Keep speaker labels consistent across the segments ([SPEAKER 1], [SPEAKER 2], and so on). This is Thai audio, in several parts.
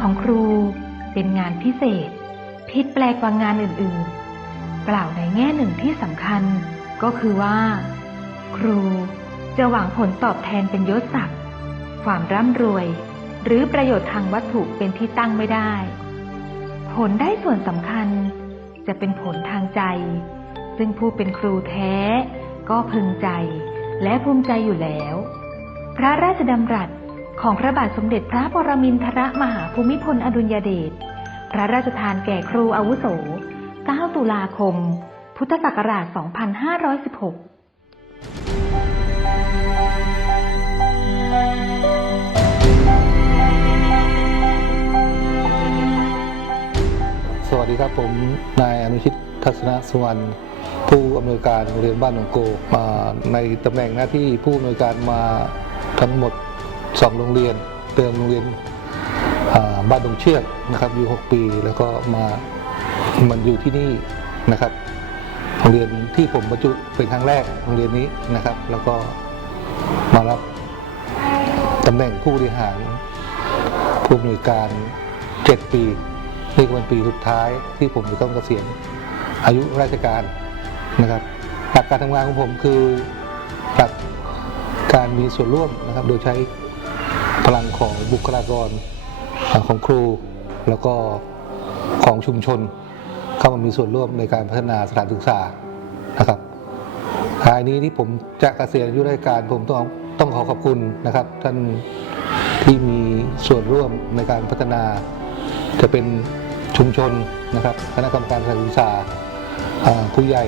[SPEAKER 1] ของครูเป็นงานพิเศษผิดแปลกกว่างานอื่นๆ กล่าวในแง่หนึ่งที่สำคัญ ก็คือว่า ครูจะหวังผลตอบแทนเป็นยศศักดิ์ความร่ำรวย หรือประโยชน์ทางวัตถุเป็นที่ตั้งไม่ได้ ผลได้ส่วนสำคัญ จะเป็นผลทางใจ ซึ่งผู้เป็นครูแท้ ก็พึงใจ และภูมิใจอยู่แล้ว พระราชดำรัส ของพระบาทสมเด็จพระปรมินทรมหาภูมิพลอดุลยเดช พระราชทานแก่ครูอาวุโส 9 ตุลาคม พุทธศักราช 2516
[SPEAKER 2] สวัสดีครับผมนายอนุชิตทัศนสุวรรณผู้อำนวยการโรงเรียนบ้านหนองโกมาในตำแหน่งหน้าที่ผู้อำนวยการมาทั้งหมด 2โรงเรียนเติมโรงเรียนบ้านดงเชือกนะครับอยู่ 6 ปี แล้วก็มามันอยู่ที่นี่นะครับโรงเรียนที่ผมบรรจุเป็นครั้งแรกโรงเรียนนี้นะครับ แล้วก็มารับตำแหน่งผู้บริหารผู้อำนวยการ 7 ปีนี่ก็เป็นปีสุดท้ายที่ผมจะต้องเกษียณอายุราชการนะครับหลักการทำงานของผมคือหลักการมีส่วนร่วมนะครับ โดยใช้ พลังของบุคลากรของครู แล้วก็ของชุมชน เข้ามามีส่วนร่วมในการพัฒนาสถานศึกษานะครับท้ายนี้ที่ผมจะเกษียณอายุราชการผมต้องต้องขอขอบคุณนะครับ ท่านที่มีส่วนร่วมในการพัฒนา จะเป็นชุมชนนะครับคณะกรรมการการศึกษาผู้ใหญ่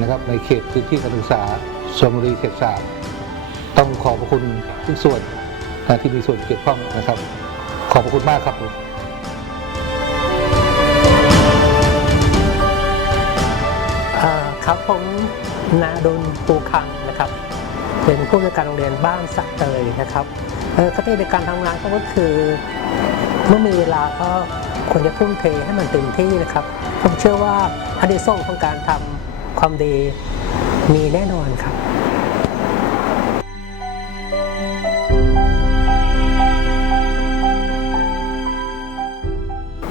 [SPEAKER 2] นะครับในเขตพื้นที่การศึกษาชลบุรีเขตสามต้องขอบพระคุณทุกส่วน ที่มีส่วนเกี่ยวข้องนะครับ ขอบพระคุณมากครับผม
[SPEAKER 3] ครับผมนาดุลปูคังนะครับ เป็นผู้ในการโรงเรียนบ้านสะเตยนะครับเอ่อคติในการทำงานก็คือเมื่อมีเวลาก็ควรจะทุ่มเทให้มันเต็มที่นะครับ ผมเชื่อว่าอดีตส่งของการทำความดีมีแน่นอนครับ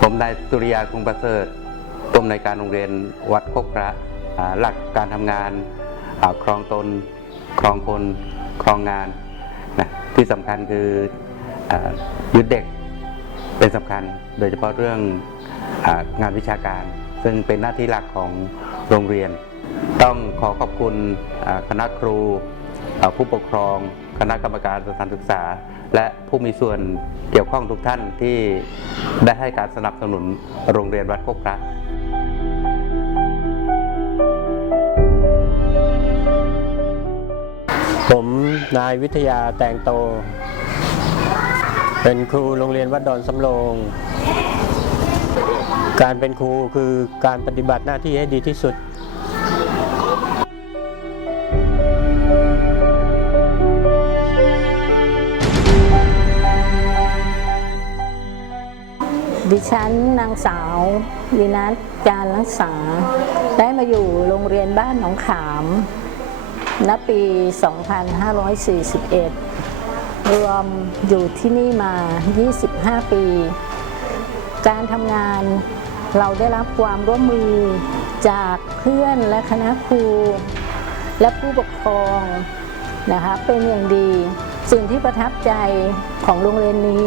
[SPEAKER 4] ผมนายสุริยาคงประเสริฐผู้อำนวยการโรงเรียนวัดโคกพระหลักการทำงานครองตน ครองคนครองงานนะที่สำคัญคืออยึดเด็กเป็นสำคัญโดยเฉพาะเรื่ององานวิชาการ ซึ่งเป็นหน้าที่หลักของโรงเรียน ต้องขอขอบคุณคณะครูผู้ปกครอง คณะกรรมการสถานศึกษา และผู้มีส่วนเกี่ยวข้องทุกท่านที่ได้ให้การสนับสนุนโรงเรียนวัดโคกพระ
[SPEAKER 3] ผมนายวิทยาแตงโต เป็นครูโรงเรียนวัดดอนสำโรง การเป็นครูคือการปฏิบัติหน้าที่ให้ดีที่สุด
[SPEAKER 5] ดิฉันนางสาววินัทการรักษา ได้มาอยู่โรงเรียนบ้านหนองขามณปี 2541 รวมอยู่ที่นี่มา 25 ปี การทำงานเราได้รับความร่วมมือจากเพื่อนและคณะครู และผู้ปกครองนะคะเป็นอย่างดี สิ่งที่ประทับใจของโรงเรียนนี้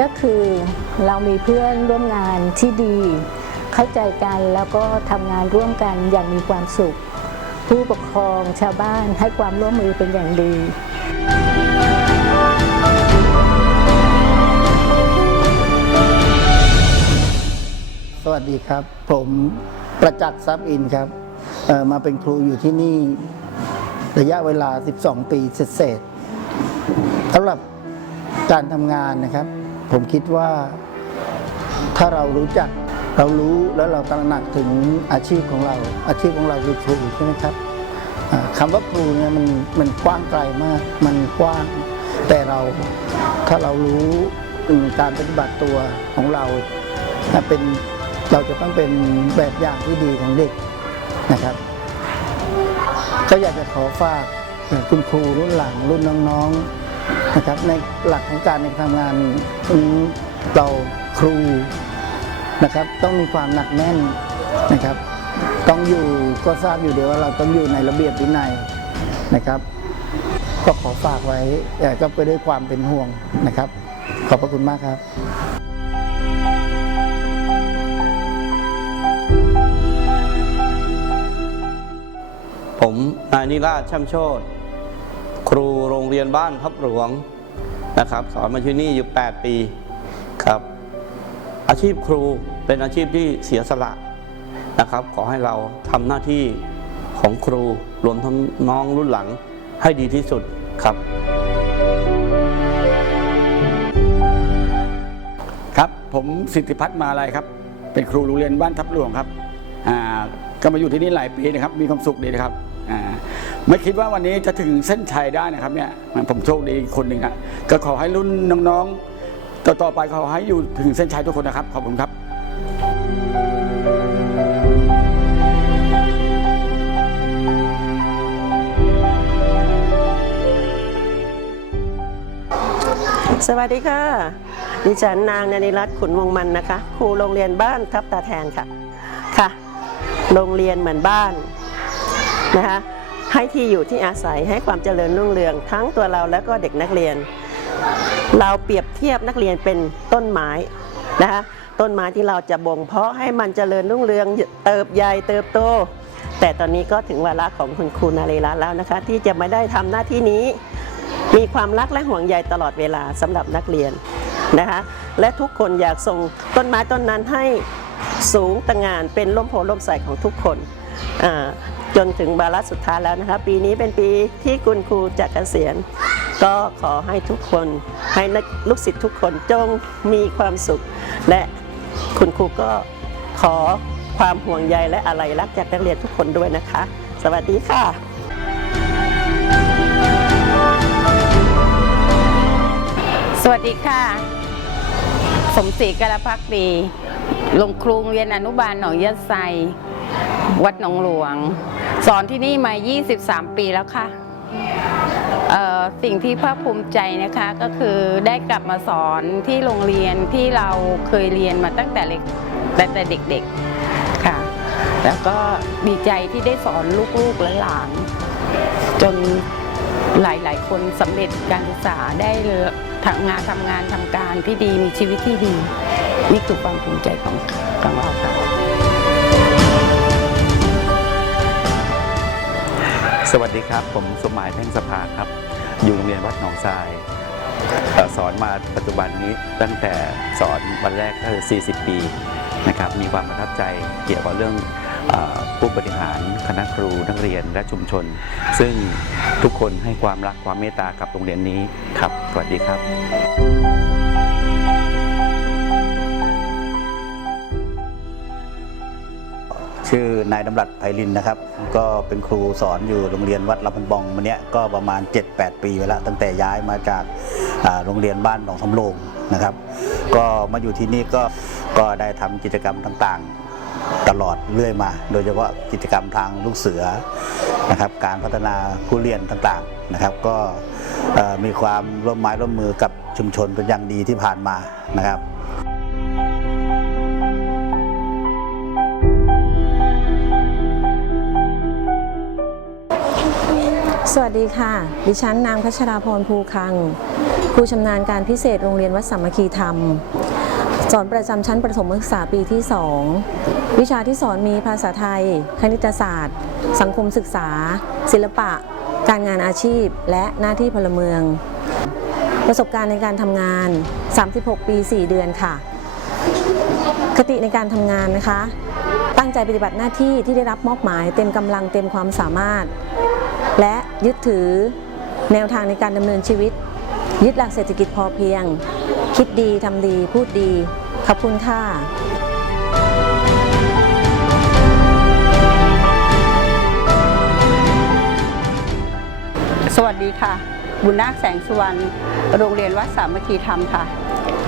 [SPEAKER 5] ก็คือเรามีเพื่อนร่วมงานที่ดี เข้าใจกันแล้วก็ทำงานร่วมกันอย่างมีความสุข ผู้ปกครองชาวบ้านให้ความร่วมมือเป็นอย่างดี
[SPEAKER 6] สวัสดีครับ ผมประจักษ์ทรัพย์อินครับมาเป็นครูอยู่ที่นี่ ระยะเวลา 12 ปีเศษๆสำหรับการทำงานนะครับ ผมคิดว่าถ้าเรารู้จักเรารู้แล้วเราตระหนักถึงอาชีพของเรา อาชีพของเราคือครูใช่ไหมครับอ่าคำว่าครูเนี่ยมันมันกว้างไกลมาก มันกว้าง แต่เราถ้าเรารู้การปฏิบัติตัวของเราเป็นเราจะต้องเป็นแบบอย่างที่ดีของเด็กนะครับ ก็อยากจะขอฝากคุณครูรุ่นหลังรุ่นน้องๆ นะครับในหลักของการในทำงานอืมเราครูนะครับต้องมีความหนักแน่นนะครับ ต้องอยู่ก็ทราบอยู่เดียวว่าเราต้องอยู่ในระเบียบวินัยนะครับ ก็ขอฝากไว้แต่ก็ไปด้วยความเป็นห่วงนะครับ ขอบพระคุณมากครับ
[SPEAKER 7] ผมนายนิราชช่ำโชตค รูโรงเรียนบ้านทับหลวงนะครับ สอนมาที่นี่อยู่ 8 ปีครับ อาชีพครูเป็นอาชีพที่เสียสละนะครับ ขอให้เราทำหน้าที่ของครูรวมทั้งน้องรุ่นหลังให้ดีที่สุดครับ
[SPEAKER 8] ครับผมสิทธิพัฒน์มาลัยครับ เป็นครูโรงเรียนบ้านทับหลวงครับอ่าก็มาอยู่ที่นี่หลายปีนะครับ มีความสุขดีนะครับ ไม่คิดว่าวันนี้จะถึงเส้นชัยได้นะครับเนี่ยผมโชคดีคนหนึ่งอะก็ขอให้รุ่นน้องๆ ต่อๆไปขอให้อยู่ถึงเส้นชัยทุกคนนะครับ ขอบคุณครับ
[SPEAKER 9] สวัสดีค่ะ ดิฉันนางนนิรัตน์ขุนวงมันนะคะ ครูโรงเรียนบ้านทับตาแทนค่ะ ค่ะ โรงเรียนเหมือนบ้านนะคะ ให้ที่อยู่ที่อาศัยให้ความเจริญรุ่งเรือง ทั้งตัวเราและก็เด็กนักเรียน เราเปรียบเทียบนักเรียนเป็นต้นไม้นะคะต้นไม้ที่เราจะบ่ง เพาะให้มันเจริญรุ่งเรืองเติบใหญ่เติบโต แต่ตอนนี้ก็ถึงวาระของคุณครูนารีรัตน์แล้วนะคะ ที่จะไม่ได้ทำหน้าที่นี้ มีความรักและห่วงใยตลอดเวลาสำหรับนักเรียนนะคะและทุกคนอยากส่งต้นไม้ต้นนั้นให้สูงตะงานเป็นร่มโพล่มใสของทุกคนอ่า จนถึงวาระสุดท้ายแล้วนะคะ ปีนี้เป็นปีที่คุณครูจะเกษียณ ก็ขอให้ทุกคนให้ลูกศิษย์ทุกคนจงมีความสุข และคุณครูก็ขอความห่วงใยและอะไรรักจากนักเรียนทุกคนด้วยนะคะ สวัสดีค่ะ
[SPEAKER 10] สวัสดีค่ะ สมศรีกระพักดีลงครูเรียนอนุบาลหนองยะไซ วัดหนองหลวง สอนที่นี่มา 23 ปีแล้วค่ะเอ่อสิ่งที่ภาคภูมิใจนะคะก็คือได้กลับมาสอนที่โรงเรียนที่เราเคยเรียนมาตั้งแต่เล็กตั้งแต่เด็กๆค่ะ แล้วก็ดีใจที่ได้สอนลูกๆและหลาน จนหลายๆ คนสำเร็จการศึกษาได้ทำงานทำงานทำการที่ดีมีชีวิตที่ดี นี่คือความภูมิใจของของเราค่ะ
[SPEAKER 4] สวัสดีครับ ผมสมหมายแท่งสภาครับ อยู่โรงเรียนวัดหนองทรายสอนมาปัจจุบันนี้ตั้งแต่สอนวันแรกก็คือ 40 ปีนะครับมีความประทับใจเกี่ยวกับเรื่องผู้บริหารคณะครูนักเรียนและชุมชน ซึ่งทุกคนให้ความรักความเมตตากับโรงเรียนนี้ครับ สวัสดีครับ
[SPEAKER 11] ชื่อนายดำรัสไพลินนะครับ ก็เป็นครูสอนอยู่โรงเรียนวัดลำพันบองมาเนี้ยก็ประมาณ 7-8 ปีไปแล้ว ตั้งแต่ย้ายมาจากโรงเรียนบ้านหนองสำโรงนะครับ ก็มาอยู่ที่นี่ก็ก็ได้ทำกิจกรรมต่างๆ ตลอดเรื่อยมา โดยเฉพาะกิจกรรมทางลูกเสือนะครับ การพัฒนาผู้เรียนต่างๆนะครับ ก็มีความร่วมไม้ร่วมมือกับชุมชนเป็นอย่างดีที่ผ่านมานะครับ
[SPEAKER 12] สวัสดีค่ะ ดิฉันนางพัชราพรภูคังครูชำนาญการพิเศษโรงเรียนวัดสามัคคีธรรม สอนประจำชั้นประถมศึกษาปีที่ 2 วิชาที่สอนมีภาษาไทย คณิตศาสตร์ สังคมศึกษา ศิลปะ การงานอาชีพ และหน้าที่พลเมือง ประสบการณ์ในการทำงาน 36 ปี 4 เดือนค่ะ คติในการทำงานนะคะ ตั้งใจปฏิบัติหน้าที่ที่ได้รับมอบหมายเต็มกำลังเต็มความสามารถ และยึดถือแนวทางในการดำเนินชีวิต ยึดหลักเศรษฐกิจพอเพียง คิดดีทำดีพูดดี ขอบคุณค่ะ
[SPEAKER 10] สวัสดีค่ะ บุญนาคแสงสุวรรณโรงเรียนวัดสามัคคีธรรมค่ะ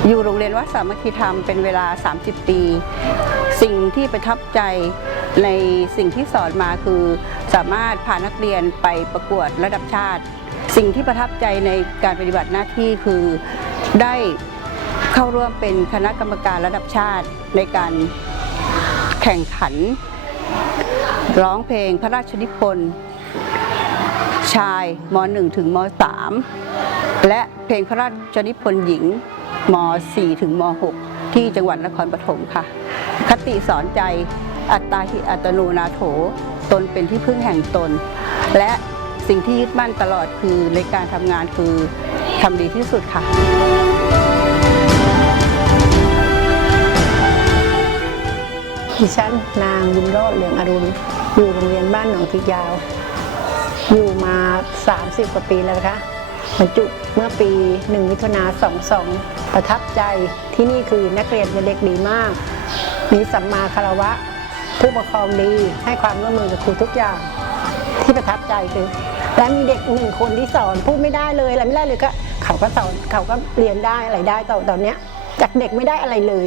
[SPEAKER 10] อยู่โรงเรียนวัดสามัคคีธรรมเป็นเวลา 30 ปี สิ่งที่ประทับใจ ในสิ่งที่สอนมาคือสามารถพานักเรียนไปประกวดระดับชาติ สิ่งที่ประทับใจในการปฏิบัติหน้าที่คือได้
[SPEAKER 13] เข้าร่วมเป็นคณะกรรมการระดับชาติในการแข่งขัน ร้องเพลงพระราชนิพนธ์ชายม .1 ถึงม .3 และเพลงพระราชนิพนธ์หญิงม .4 ถึงม .6 ที่จังหวัดนครปฐมค่ะ คติสอนใจ อัตตาหิอัตโนนาโถ ตนเป็นที่พึ่งแห่งตน และสิ่งที่ยึดมั่นตลอดคือในการทำงานคือทำดีที่สุดค่ะ
[SPEAKER 5] ดิฉันนางบุญรอดเหลืองอรุณ อยู่โรงเรียนบ้านหนองติกยาว อยู่มา 30 กว่าปีแล้วนะคะบรรจุเมื่อปี1มิถุนา22 ประทับใจที่นี่คือนักเรียนเป็นเด็กดีมาก มีสัมมาคารวะ ผู้ปกครองดีให้ความร่วมมือกับครูทุกอย่าง ที่ประทับใจคือ และมีเด็กหนึ่งคนที่สอนพูดไม่ได้เลยอะไรไม่ได้เลยก็เขาก็สอนเขาก็เรียนได้อะไรได้ตอนตอนเนี้ย จากเด็กไม่ได้อะไรเลย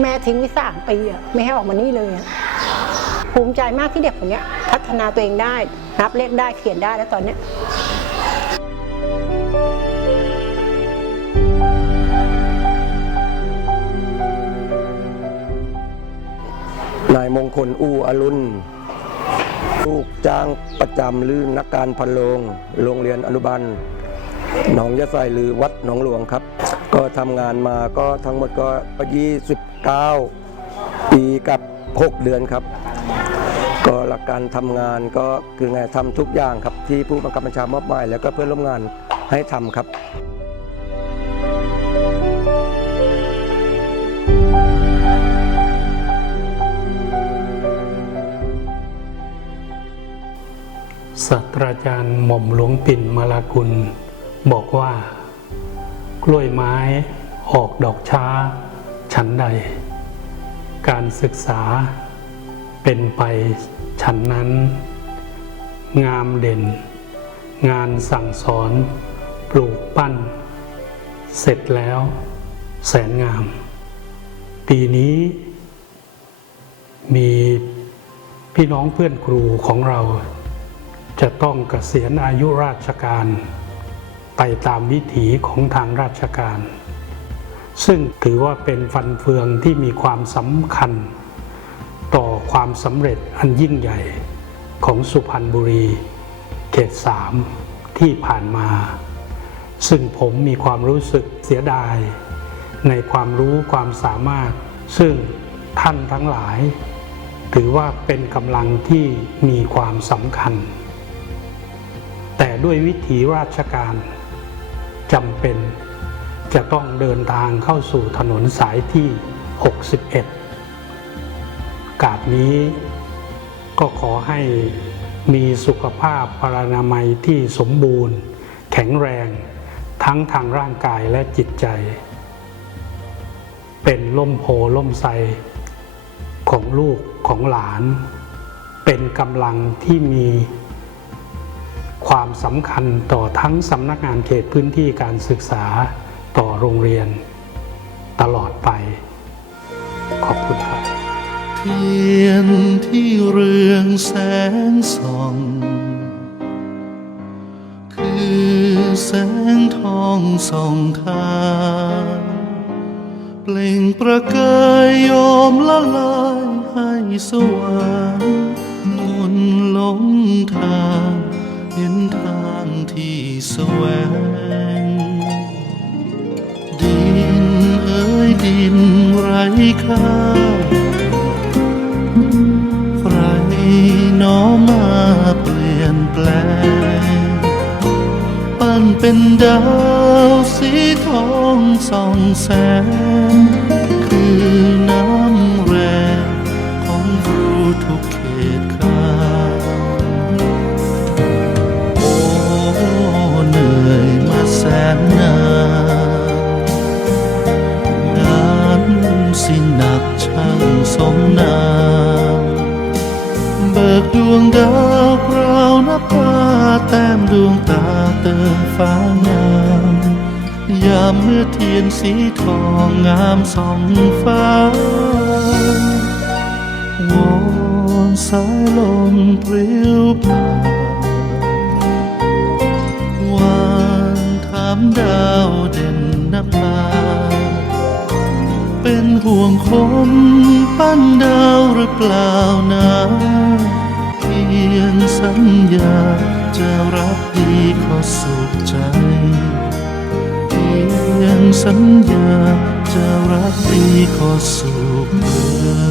[SPEAKER 5] แม่ทิ้งไว้สามปีอะไม่ให้ออกมานี่เลยภูมิใจมากที่เด็กคนเนี้ยพัฒนาตัวเองได้นับเลขได้เขียนได้แล้วตอนเนี้ย
[SPEAKER 14] นายมงคลอู้อรุณลูกจ้างประจำหรือนักการพันโรงโรงเรียนอนุบาลหนองยะไซหรือวัดหนองหลวงครับ ก็ทำงานมาก็ทั้งหมดก็29 ปีกับ 6 เดือนครับ ก็หลักการทำงานก็คือไงทำทุกอย่างครับที่ผู้บังคับบัญชามอบหมายแล้วก็เพื่อนร่วมงานให้ทำครับ
[SPEAKER 15] ศาสตราจารย์หม่อมหลวงปิ่นมาลากุล บอกว่า กล้วยไม้ออกดอกช้า ฉันใด การศึกษาเป็นไปฉันนั้น งามเด่น งานสั่งสอน ปลูกปั้น เสร็จแล้ว แสนงาม ปีนี้ มีพี่น้องเพื่อนครูของเรา จะต้องเกษียณอายุราชการไปตามวิถีของทางราชการ ซึ่งถือว่าเป็นฟันเฟืองที่มีความสำคัญ ต่อความสำเร็จอันยิ่งใหญ่ของสุพรรณบุรีเขตสามที่ผ่านมา ซึ่งผมมีความรู้สึกเสียดาย ในความรู้ความสามารถ ซึ่งท่านทั้งหลาย ถือว่าเป็นกำลังที่มีความสำคัญ แต่ด้วยวิถีราชการจำเป็นจะต้องเดินทางเข้าสู่ถนนสายที่ 61 กาดนี้ก็ขอให้มีสุขภาพพลานามัยที่สมบูรณ์ แข็งแรงทั้งทางร่างกายและจิตใจ เป็นล่มโพล่มไทรของลูกของหลาน เป็นกำลังที่มี ความสำคัญต่อทั้งสำนักงานเขตพื้นที่การศึกษาต่อโรงเรียน ตลอดไป ขอบคุณครับ
[SPEAKER 16] เทียนที่เรืองแสงส่อง คือแสงทองส่องทางเปล่งประกายโยมละลายให้สว่างมนหลงทาง เห็นทางที่แสวง ดินเอ้ยดินไร้ค่าใครน้อมาเปลี่ยนแปลง ปั้นเป็นดาวสีทองส่องแสง สมนามเบิกดวงดาวคราวนับว่าแต้มดวงตาเติมฟ้างามยามเมื่อเทียนสีทองงามสองฟ้าวอนสายลมปลิวผ่านวานถามดาวเด่นนภา บ่วงคนปั้นดาวหรือเปล่านะเพียงสัญญาจะรักดีขอสุขใจ เพียงสัญญาจะรักดีขอสุขเอ่ย